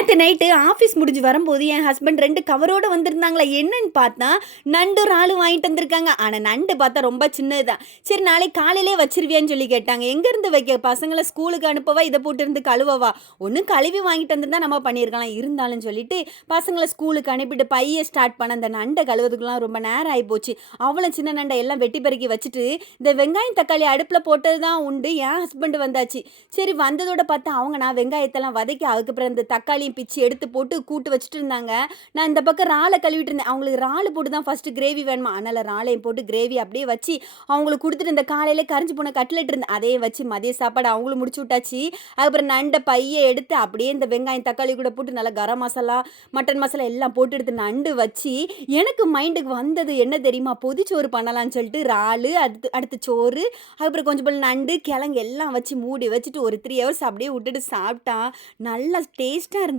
நேற்று night office முடிஞ்சு வரும்போது என் ஹஸ்பண்ட் ரெண்டு கவரோடு வந்திருந்தாங்களா? என்னன்னு பார்த்தா நண்டு இறாலு வாங்கிட்டு வந்திருக்காங்க. ஆனால் நண்டு பார்த்தா ரொம்ப சின்னதுதான். சரி நாளைக்கு காலையிலே வச்சிருவியான்னு சொல்லி கேட்டாங்க. எங்கேருந்து வைக்க பசங்களை ஸ்கூலுக்கு அனுப்பவா? இதை போட்டிருந்து கழுவவா? ஒன்றும் கழுவி வாங்கிட்டு வந்திருந்தா நம்ம பண்ணியிருக்கலாம். இருந்தாலும் சொல்லிட்டு பசங்களை ஸ்கூலுக்கு அனுப்பிட்டு பைய ஸ்டார்ட் பண்ண அந்த நண்டை கழுவதுக்குலாம் ரொம்ப நேரம் ஆகி போச்சு அவ்வளோ சின்ன நண்டை எல்லாம் வெட்டி பெருக்கி வச்சுட்டு இந்த வெங்காயம் தக்காளி அடுப்பில் போட்டது தான் உண்டு. என் ஹஸ்பண்ட் வந்தாச்சு. சரி வந்ததோட பார்த்தா அவங்க நான் வெங்காயத்தெல்லாம் வதக்கி அதுக்கப்புறம் இந்த தக்காளி தக்காளியும் பிச்சு எடுத்து போட்டு கூட்டு வச்சுட்டு இருந்தாங்க. நான் இந்த பக்கம் ராலை கழுவிட்டு இருந்தேன். அவங்களுக்கு இறால் போட்டு தான் ஃபஸ்ட்டு கிரேவி வேணுமா? அதனால் இறாலையும் போட்டு கிரேவி அப்படியே வச்சு அவங்களுக்கு கொடுத்துட்டு இந்த காலையிலே கரைஞ்சி போன கட்லெட் இருந்தேன் அதே வச்சு மதிய சாப்பாடு அவங்களும் முடிச்சு விட்டாச்சு. அதுக்கப்புறம் நண்டை பையை எடுத்து அப்படியே இந்த வெங்காயம் தக்காளி கூட போட்டு நல்லா கரம் மசாலா மட்டன் மசாலா எல்லாம் போட்டு எடுத்து நண்டு வச்சு எனக்கு மைண்டுக்கு வந்தது என்ன தெரியுமா? பொதிச்சோறு பண்ணலாம்னு சொல்லிட்டு இறால் அடுத்து அடுத்து சோறு அதுக்கப்புறம் கொஞ்சம் போல் நண்டு கிழங்கு எல்லாம் வச்சு மூடி வச்சுட்டு ஒரு த்ரீ ஹவர்ஸ் அப்படியே விட்டுட்டு சாப்பிட்டா நல்லா டேஸ்ட்டாக இருந்துச்சு.